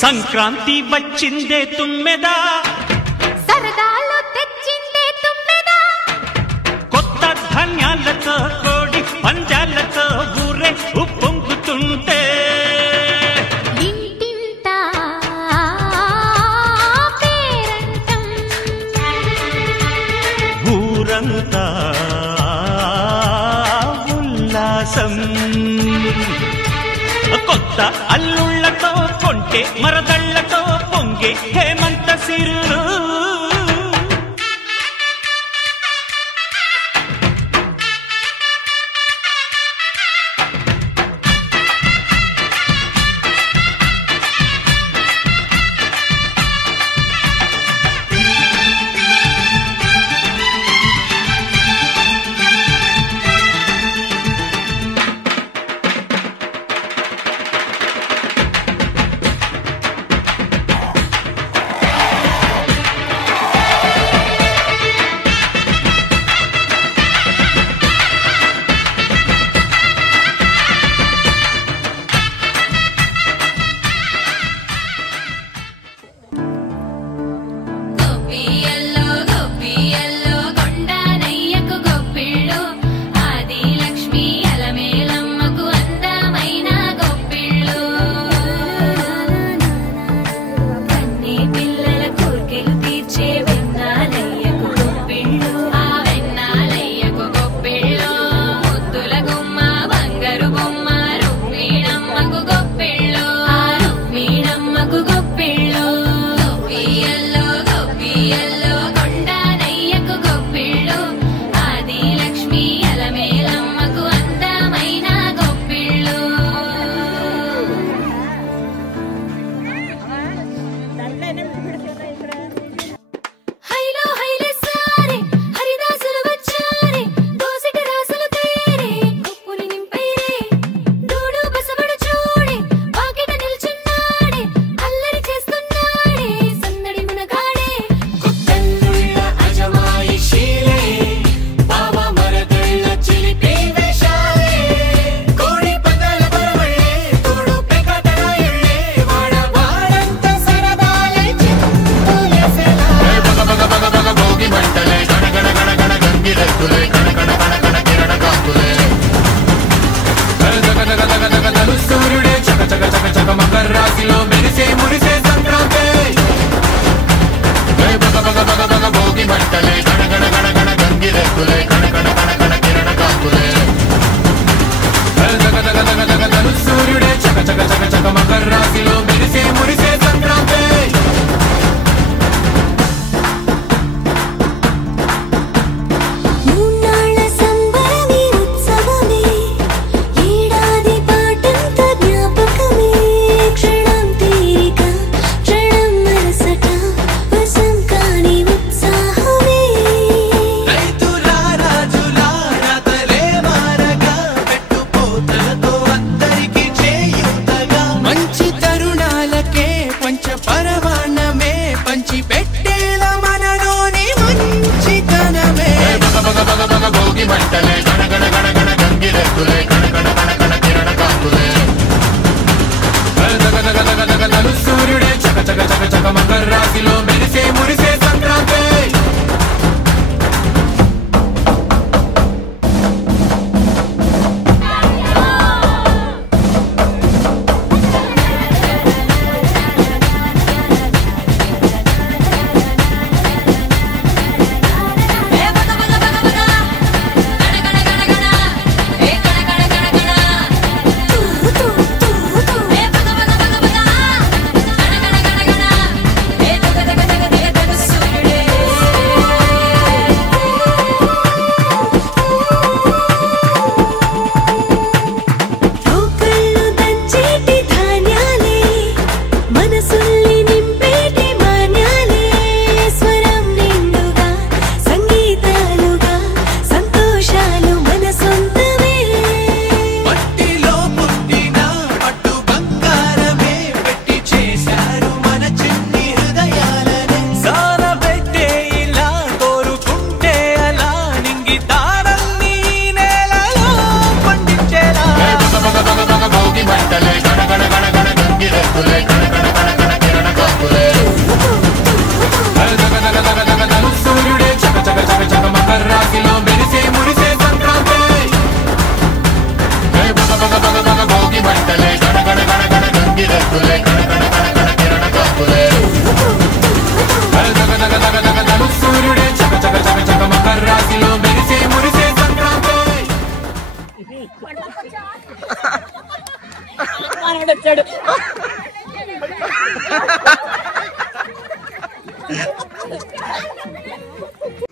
సంక్రాంతి వచ్చిందే తుమ్మెదా, సరదాలు తెచ్చిందే తుమ్మెదా, కొత్త ధాన్యాలతో కోడి పంజాలతో ఊరే ఉప్పొంగుతుంటే ఇంటింటా పేరంటం, ఊరంతా ఉల్లాసం. కొత్త అల్లుళ్లతో కొంటే మరదళ్లతో పొంగే హేమంత సిరులు.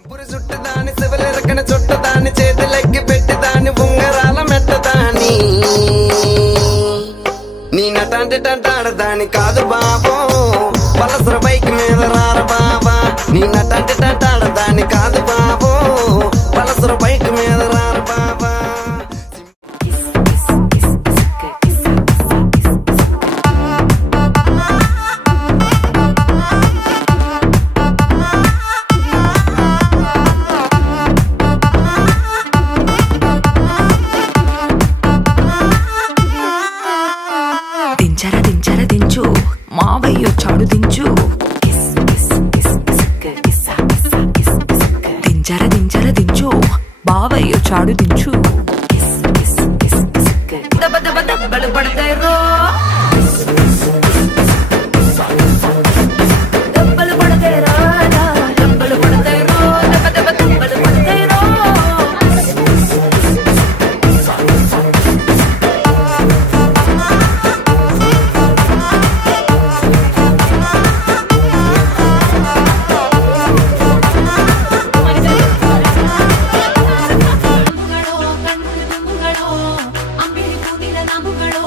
పురి చుట్టదాని శివలెరకన చుట్టదాని చేతులెక్కి పెట్టిదాని ఉంగరాల మెట్టదాని నీ నటాంటి టంటాడదాని కాదు బాబో పలసర బైక్ మీద రార బాబా నీ నటాంటి టంటాడదాని కాదు బాబో పలసర బైక్ మీద రార బాబా దించు మావయ్య చాడు దించు దించు బావయ్య చాడు దించు దెబ్బలు పడతాయి రో దెబ్బలు పడతాయి రా దెబ్బలు పడతాయి రో దెబ్బలు పడతాయి రో అంబిలి పూదిన నమ్ముగడో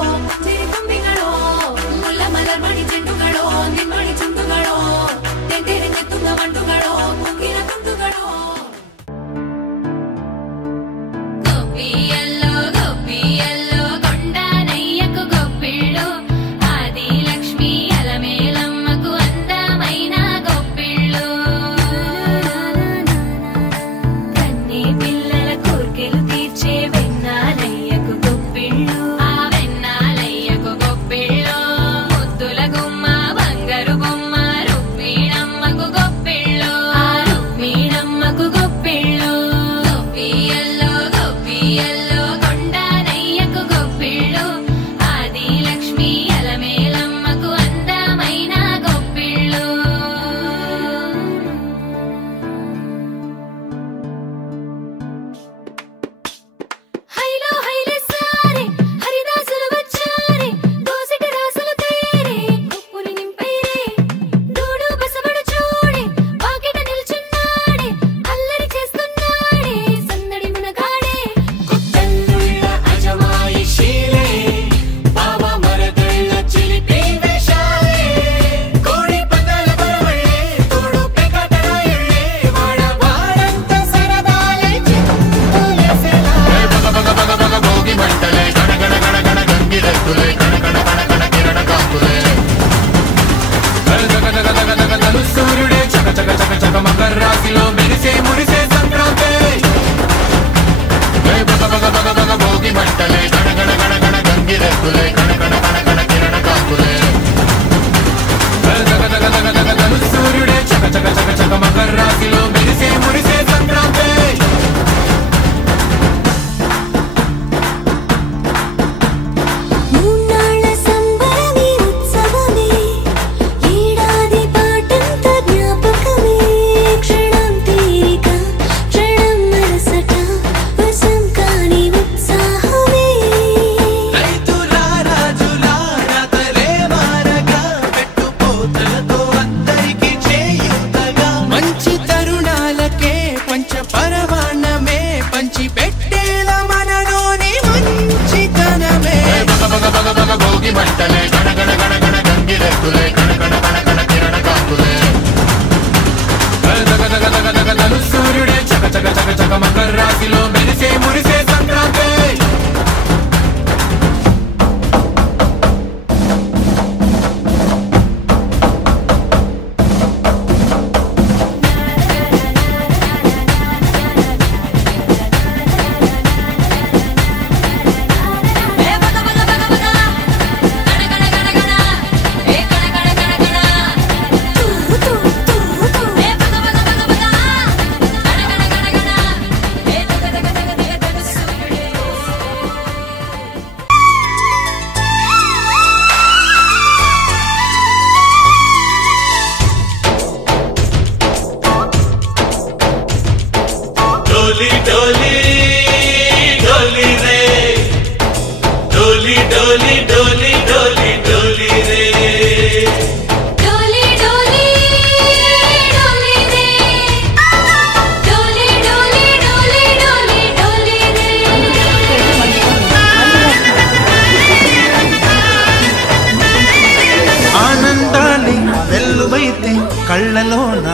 కళ్ళలోన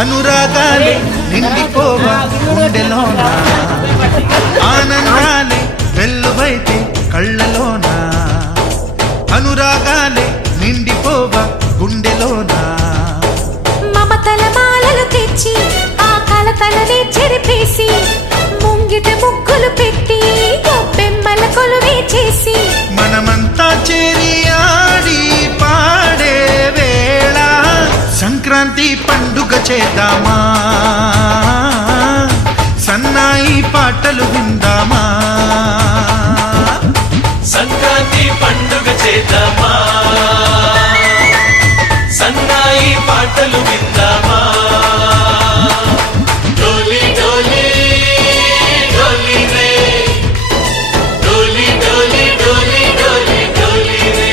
అనురాగాలే నిండిపోవా గుండెలోన ఆనందాలే వెల్లువైతే కళ్ళలోన అనురాగాలే నిండిపోవా గుండెలోన మమతల మాలలు తెచ్చి ఆ కలతలనే చెరిపేసి ముంగిట ముగ్గులు పెట్టి బెమ్మల కొలువే చేసి మనమంతా చేరి ఆడి పాడే వేళ సంక్రాంతి పండుగ చేద్దామా సన్నాయి పాటలు విందామా సంక్రాంతి పండుగ చేద్దామా సన్నాయి పాటలు విందామా డోలి డోలి డోలి రే డోలి డోలి డోలి డోలి డోలి రే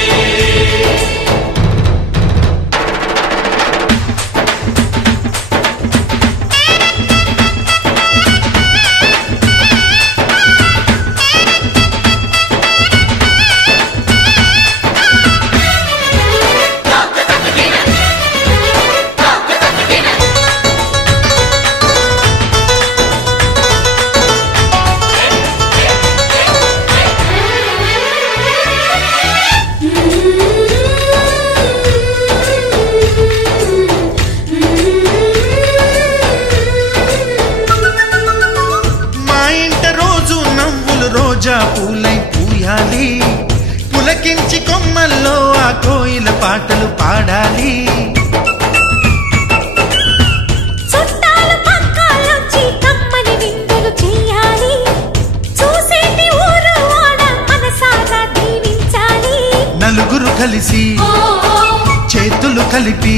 రోజా పూలై పూయాలి పులకించి కొమ్మల్లో ఆ కోయిల పాటలు పాడాలి చుట్టాలు పక్కాలొచ్చి కమ్మని విందులు చేయాలి చూసేటి ఊరు వాడ మనసారా దీవించాలి నలుగురు కలిసి చేతులు కలిపి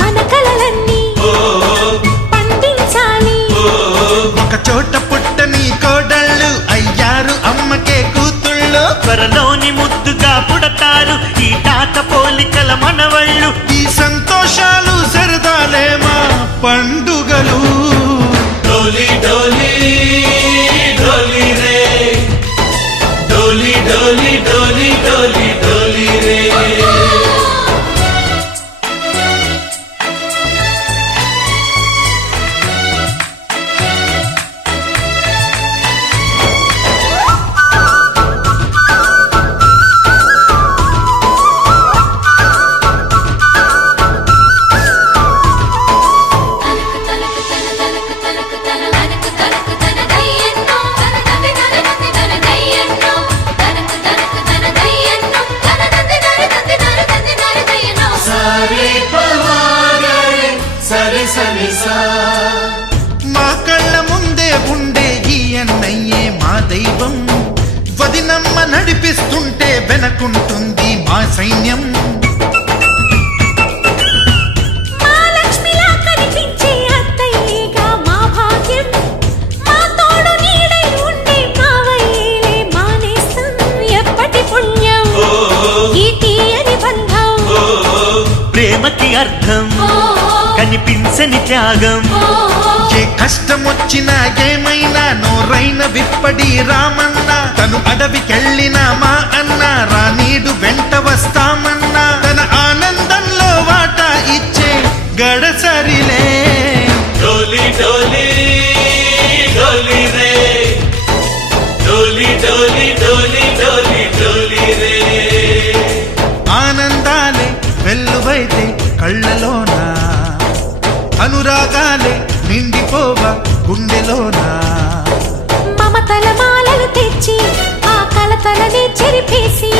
మన కలలన్నీ పండించాలి ఒక చోట పుట్టని కోడళ్ళు అయ్యారు అమ్మకే కూతుళ్ళు త్వరలోని ముద్దుగా పుడతారు ఈ తాత పోలికల మనవళ్ళు ఈ సంతోషాలు సరదాలే మా పండుగలు డోలి డోలి డోలి రే డోలి డోలి డోలి డోలి డోలి రే మా కళ్ళ ముందే ఉండే ఈ అన్నయ్యే మా దైవం వదినమ్మ నడిపిస్తుంటే వెనకుంటుంది మా సైన్యం మా లక్ష్మిలా కనిపించే అత్తయ్యేగా మా భాగ్యం మా తోడు నీడై ఉండే మావయ్యేలే మానేస్తాం ఎప్పటి పుణ్యం ఈ తీయని బంధం ప్రేమకి అర్థం కనిపించని త్యాగం ఏ కష్టం వచ్చినా ఏమైనా నోరైన విప్పడి రామన్న తను అడవికెళ్ళినా మా అన్న రానీడు వెంట వస్తామన్నా తన ఆనందంలో వాటా ఇచ్చే గడసరిలే డోలి డోలి డోలి రే డోలి డోలి డోలి డోలి డోలి రే ఆనందాలే వెల్లువైతే కళ్ళలోన అనురాగాలే నిండిపోవా గుండెలోన మమతల మాలలు తెచ్చి ఆ కలతలనే చెరిపేసి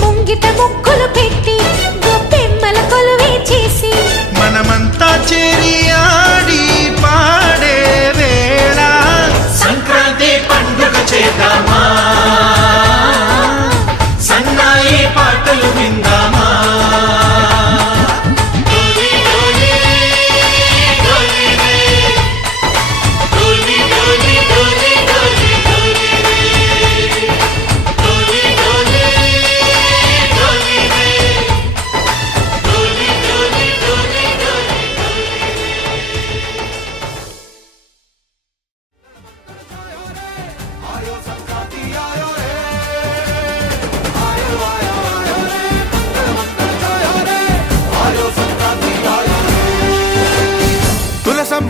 ముంగిట ముగ్గులు పెట్టి గొప్పెమ్మల కొలువే చేసి మనమంతా చేరి ఆడి పాడే వేళ సంక్రాంతి పండుగ చేద్దామా సన్నాయి పాటలు విందామా డోలి డోలి డోలి రే డోలి డోలి డోలి డోలి డోలి రే డోలి డోలి డోలి రే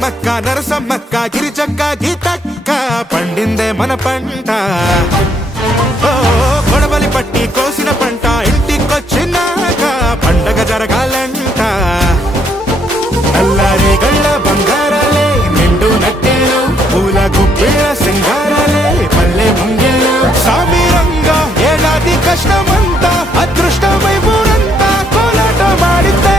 సమ్మక్క నరసమ్మక్క గిరిజక్క గీతక్క పండిందే మన పంట. గొడవలి పట్టి కోసిన పంట ఇంటికొచ్చినాక పండగ జరగాలంట. నల్లారి గళ్ళ బంగారాలే నిండు నట్టేలు పూల గుప్పిళ్ళ సింగారాలే పల్లె ముంగిళ్ళు సామీరంగా ఏడాది కష్టమంతా అదృష్టమై ఊరంతా కోలాట మాడితే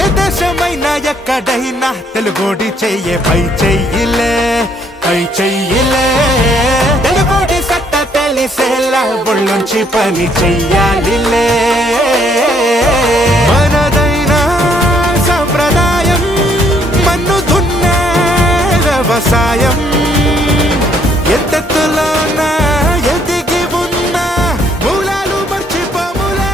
ఏ దేశమైనా ఎక్కడైనా తెలుగోడి చెయ్యే పై చెయ్యిలే పై చెయ్యిలే. తెలుగోడి సత్త తెలిసేలా ఒళ్ళొంచి పని చెయ్యాలిలే. మనదైన సంప్రదాయం మన్ను దున్నే వ్యవసాయం ఎంతెత్తులోనా ఎదిగి ఉన్నా మూలాలు మర్చిపోములే.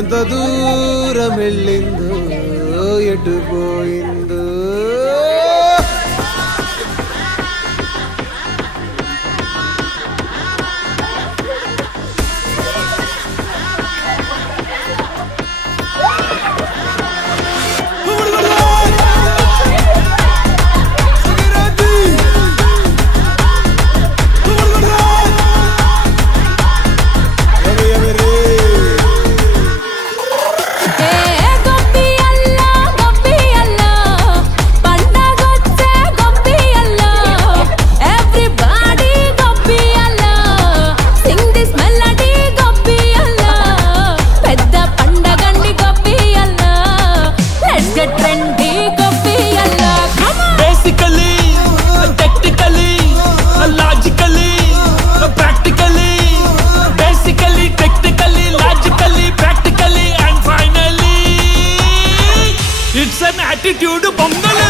ఎంత దూరం వెళ్ళిందో ఎటు పోయిందో attitude pongal.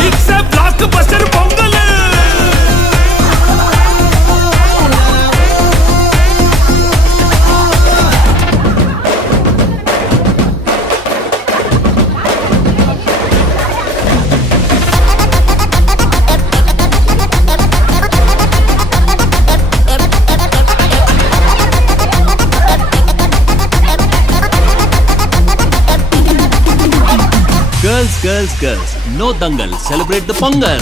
It's a blockbuster pongal. Girls, no dangal, celebrate the Pongal.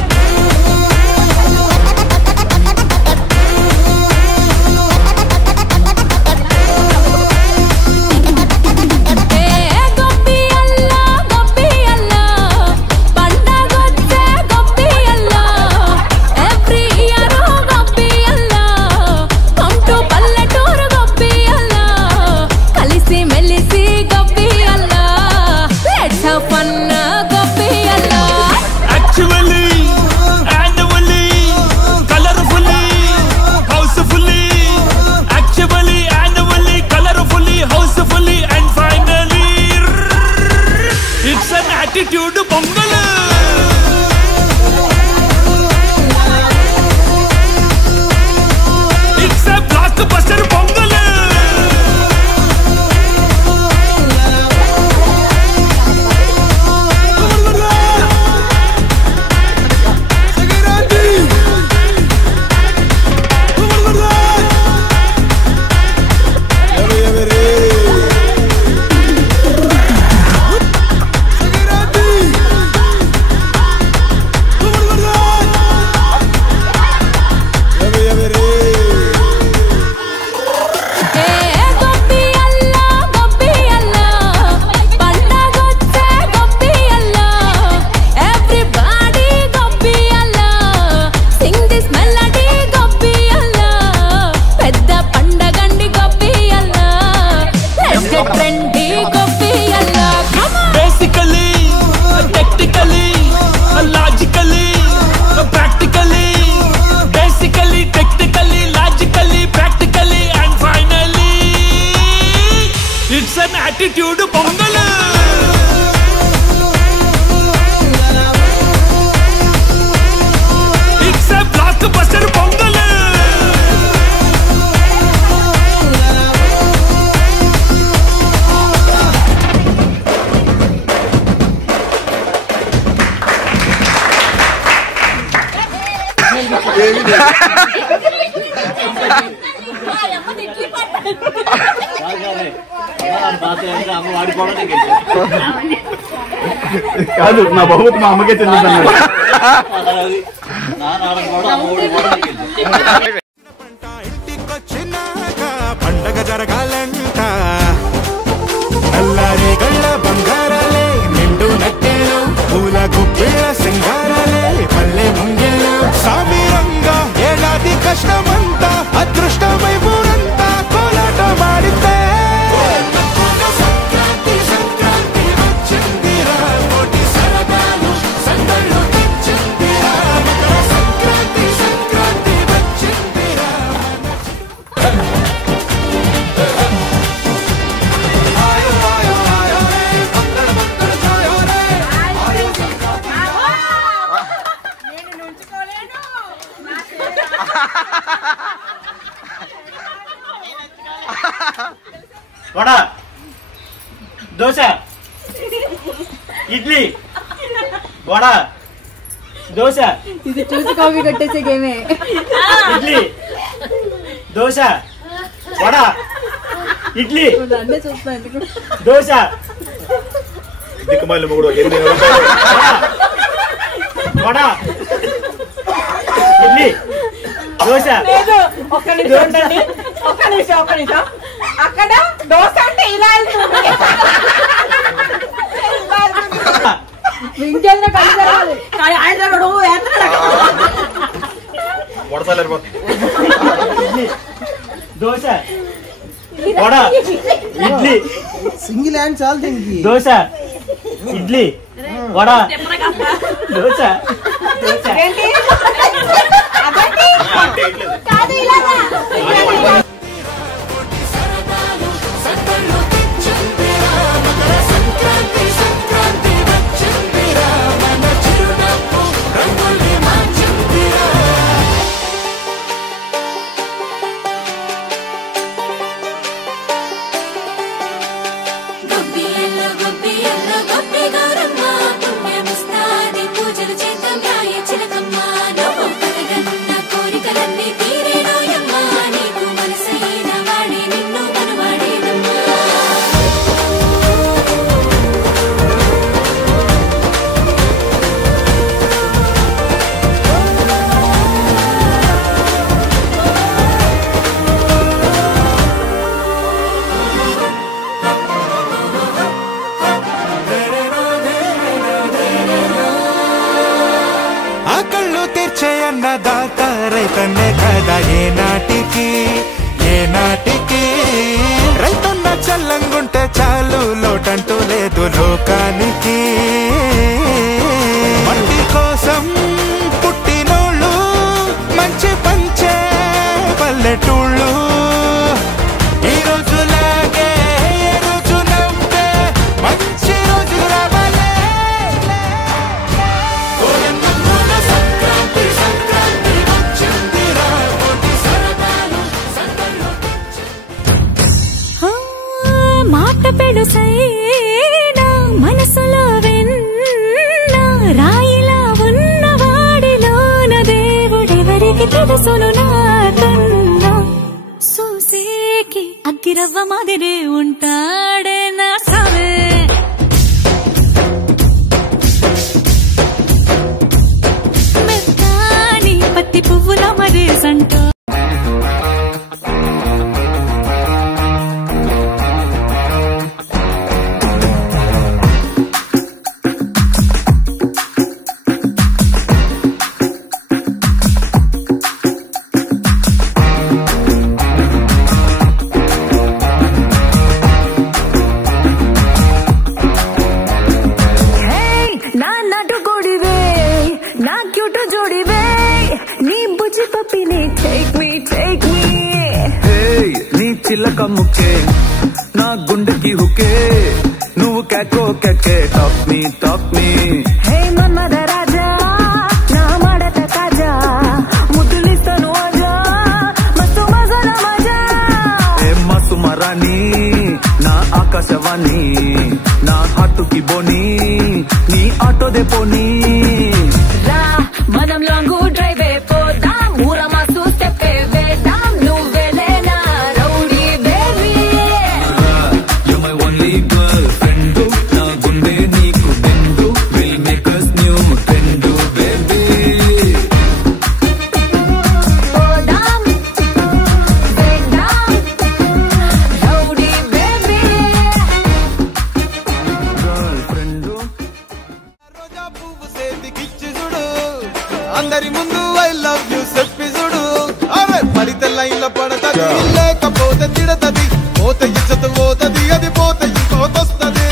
It's an attitude pongal. It's a block buster pongal. కాదు నా బహుమతి మా అమ్మకే చెందుతాను. ఇంటికొచ్చినాక పండగ జరగాలంట నల్లారి గళ్ళ బంగారాలే నిండు నట్టేలు పూల గుప్పిళ్ళ సింగారాలే పల్లె ముంగేలు సామిరంగా ఏడాది కష్టమంతా అదృష్టమై ఊరంతా కోలాట మాడితే వడ, దోశ, ఇడ్లీ, వడ, దోశ. ఇది చూసి కాఫీ కట్టేసే గేమే. ఇడ్లీ, దోశ, వడ, ఇడ్లీ, దోశ. దిక్కుమాలి మూడు వడ, ఇడ్లీ, దోశ. ఒక్క నిమిషం అక్కడ దోశ అంటే ఇలా వెళ్తుంది. ఇంకెళ్ళిన కలిసి దోశ, వడ, ఇడ్లీ, సింగిల్ హ్యాండ్ చాలు దీనికి. దోశ, ఇడ్లీ, వడ, దోశ, దోశ. అన్నదాత రైతన్నే కదా ఏనాటికి రైతన్న చల్లంగుంటే చాలు లోటంటూ లేదు లోకానికి. మట్టి కోసం పుట్టినోళ్ళు మంచి పంచే పల్లెటూళ్ళు ఈ రోజులాగే ఏ రోజు నవ్వే మంచి రోజులు రావాలే. మాట పెడుసైనా మనసులో వెన్న రాయిలా ఉన్నవాడిలోన దేవుడెవరికి తెలుసును నాకన్నా. చూసేకి అగ్గిరవ్వ మాదిరే ఉంటాడే నా సావే. మెత్తాని పత్తి పువ్వుల మరేసంట. చిల్లక ముక్కే నా గుండెకి కేకే నువ్వు కేకో కేకే టాప్ మీ హే మన్మద రాజా నా మడత కాజా ముద్దులిస్తాను ఆజా మస్తు మజాల మజా ఏ మస్తు మరాని నా ఆకాశవాణి నా హాటుకి బోని నీ ఆటో దే పోనీ రా మనం లాంగ్ డ్రైవ్ పోదాం ఊరా మస్తు స్టెప్ వేద్దాం నువ్వేలేనా rowdy baby you my only girlfriend నా గుండె నీకు bend will make us new friend baby పోదాం వేద్దాం రౌడీ బేబీ గర్ల్ ఫ్రెండ్ రోజా పువ్వు సేతికిచ్చి చూడు అందరి ముందు ఐ లవ్ యూ చెప్పి చూడు అవే పడితే లైన్ లో పడతది లేకపోతే తిడతది పోత ఇచ్చత పోతది అది పోత ఇంకోతొస్తది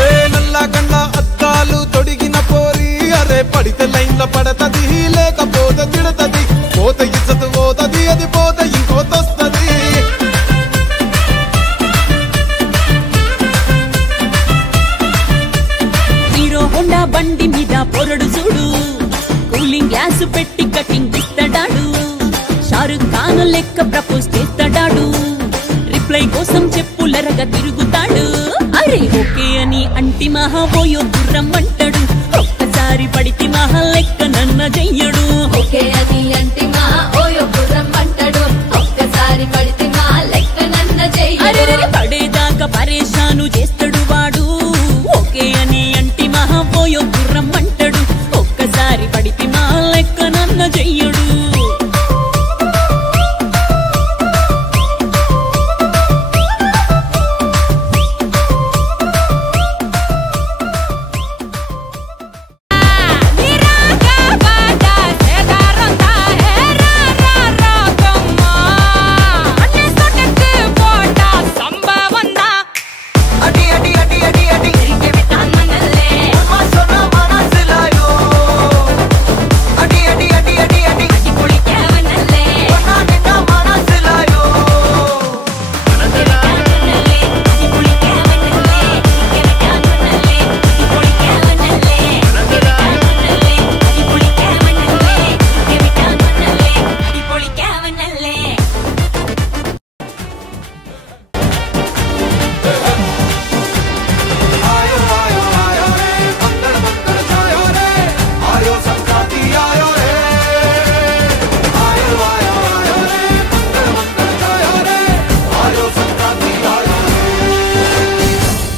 ఏ నల్ల గండ్ల అద్దాలు తొడిగిన పోరి అరే పడితే లైన్ లో పడతది లేకపోతే తిడతది పోత ఇచ్చత పోతది అది పోత ఇంకోతొస్తది హీరో హోండా బండి మీద పొరడు చూడు కూలింగ్ గ్లాస్ పెట్టి కటింగ్ ఇస్తాడాడు షారుఖ్ ఖాన్ లెక్క ప్రపోజ్ చేస్తాడాడు రిప్లై కోసం చెప్పులరగా తిరుగుతాడు అరే ఓకే అని అంటి మహాబోయో గుర్రం అంటాడు ఒక్కసారి పడితే మహా లెక్క నన్న చెయ్యడు ఓకే అని అంటి మా ఓయో గుర్రం అంటాడు ఒక్కసారి పడితే మా లెక్క నన్న అరే చెయ్యడు పడేదాకా పరేషాను చేస్తాడు వాడు ఓకే అని అంటి మహాబోయో గుర్రం అంటాడు ఒక్కసారి పడితే మా లెక్క నన్న చెయ్యడు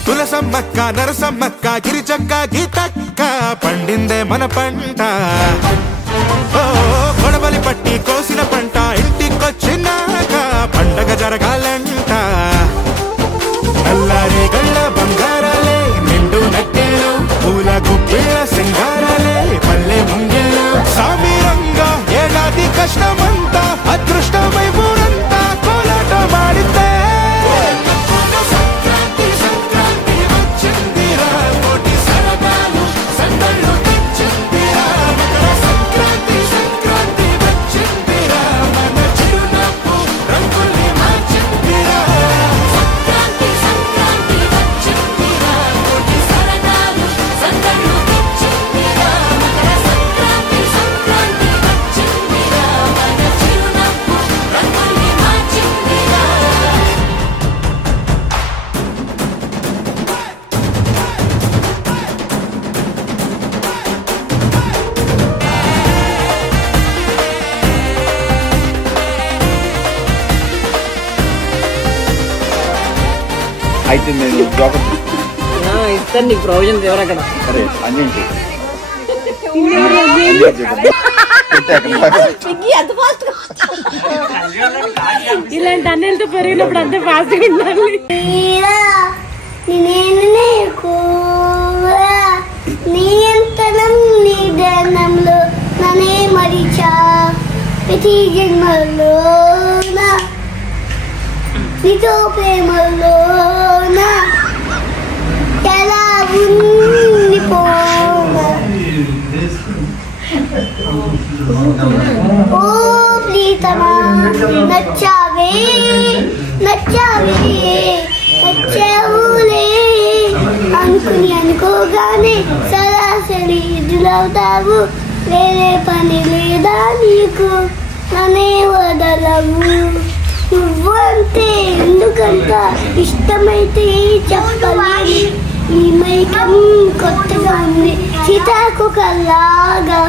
తులసమ్మక్క నరసమ్మక్క గిరిచక్క గీతక్క పండిందే మన పంట ఓ గొడవలి పట్టి కోసిన పంట ఇంటికొచ్చినాక పండగ జరగాలంట నల్లారి గళ్ళ బంగారాలే నిండు నట్టేలు పూల గుప్పిళ్ళ సింగారాలే పల్లె ముంగిళ్ళు సామీరంగా ఏడాది కష్టమంతా అదృష్టమై ఊరంతా కోలాట మాడితే అయితే నేను జాగ్రత్త ఇస్తాను నీకు ప్రొవిజన్ ఎవరు అక్కడ సరే అన్నింటి ఇలాంటి అన్నెంత పెరిగినప్పుడు అంత ఫాస్ట్ గా ఉండాలి నిధనంలో ననే మరిచా ప్రతి జన్మలోన నీతో ప్రేమలోన ఎలా ఉండిపోనా ఓ ప్లీజ్ ప్రియతమా నచ్చావే నచ్చావే నచ్చావులే అనుకుని అనుకోగానే సరాసరి ఎదురవుతావు వేరే పని లేదా నీకు నన్నే వదలవు నువ్వు అంతే ఎందుకంట ఇష్టమైతే చెప్పాలి ఈ మైకం కొత్తగా ఉంది సీతాకొకలాగా